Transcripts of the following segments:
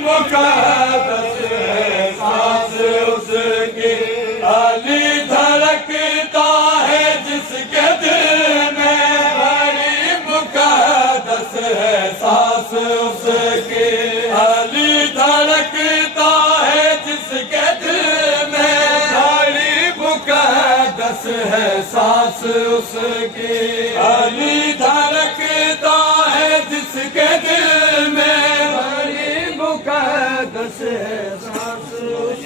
مقدس ہے سانس اس کی، علی دھڑکتا ہے جس کے دل میں، بڑی مقدس ہے سانس اس کی، علی دھڑکتا ہے جس کے دل میں، بڑی مقدس ہے سانس اس کی، علی دھڑکتا ہے جس کے دل میں، مقدس ہے سانس اس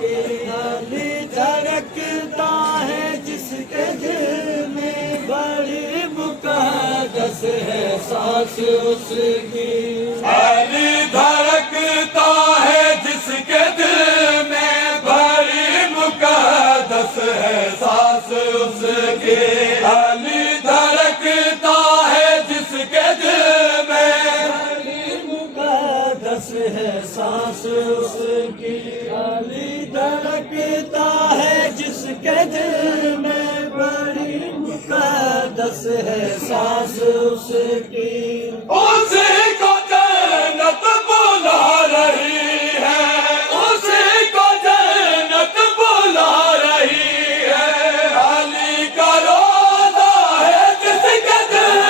کی، علی دھڑکتا ہے جس کے دل میں، بڑی مقدس ہے سانس اس کی، علی دھڑکتا ہے جس کے دل میں، بڑی مقدس ہے سانس اس کی، علی دھڑکتا ہے جس کے دل میں، ہے سانس اس کی، علی دھڑکتا ہے جس کے دل میں، بڑی مقدس ہے سانس اس کی، اسی کو جنت بلا رہی ہے، اسی کو جنت بلا رہی ہے، علی کا روضہ ہے جس کے دل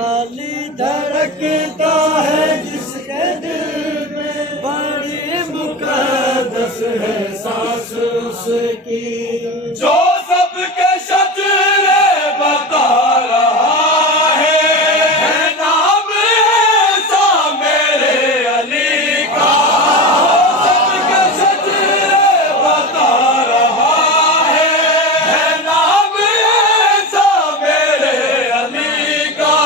علی دھڑکتا ہے جس کے دل میں، بڑی مقدس ہے سانس اس کی، جو سب کے شجرے بتا رہا ہے نام ایسا میرے علی کا، سب کے شجرے بتا رہا ہے نام ایسا میرے علی کا،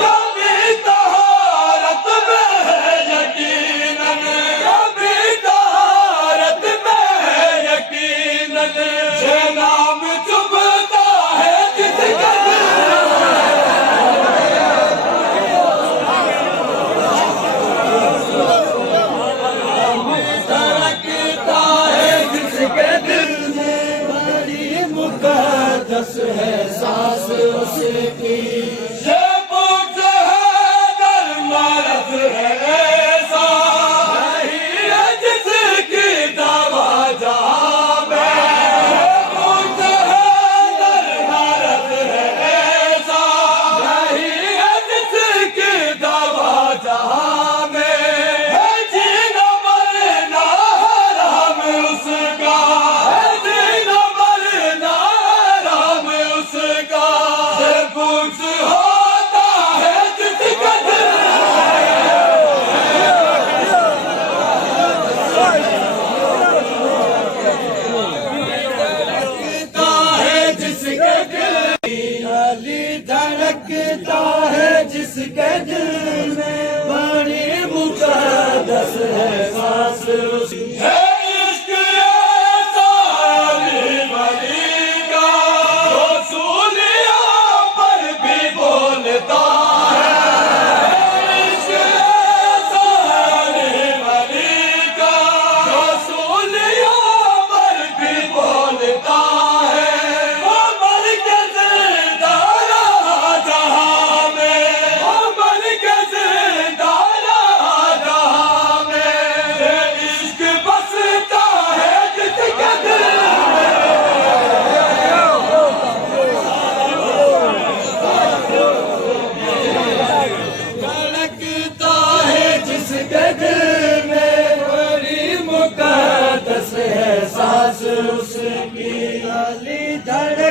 کبھی طہارت میں ہے یقیناً، کبھی طہارت میں ہے یقیناً، یہ نام چبھتا ہے جس کے دھڑکتا ہے جس کے دل میں، بڑی مقدس ہے سانس اس کی، یہ بوجھ ہے در مرض ہے ایسا نہیں ہے جس کی دوا جہاں میں، یہ بوجھ ہے در مرض ہے ایسا نہیں ہے جس کی دوا جہاں میں، ہے جینا مرنا حرام اس کا، ہے جینا مرنا حرام اس کا، یہ بوجھ ہوتا ہے جس کے دل دھڑکتا ہے جس کے دل، علی دھڑکتا ہے جس کے دل میں، بڑی مقدس ہے سانس اس کی، ہے عشق ایسا علی ولی کا، رسولیوں پر بھی بولتا ہے، عشق ایسا علی ولی کا، رسولیوں پر بھی بولتا ہے، وہ مر کے زندہ رہا جہاں میں، وہ مر کے زندہ رہا جہاں میں، یہ عشق بستا ہے جس کے دل دھڑکتا ہے جس کے دل میں، بڑی مقدس ہے سانس اس کی، علی دھڑکتا